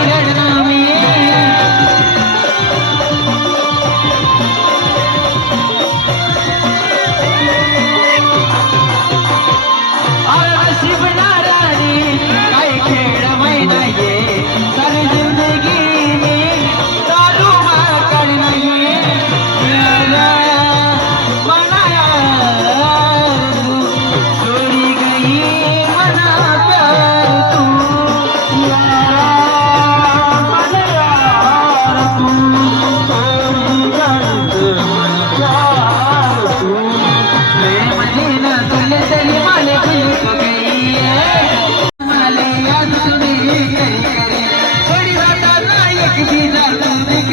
പാടണം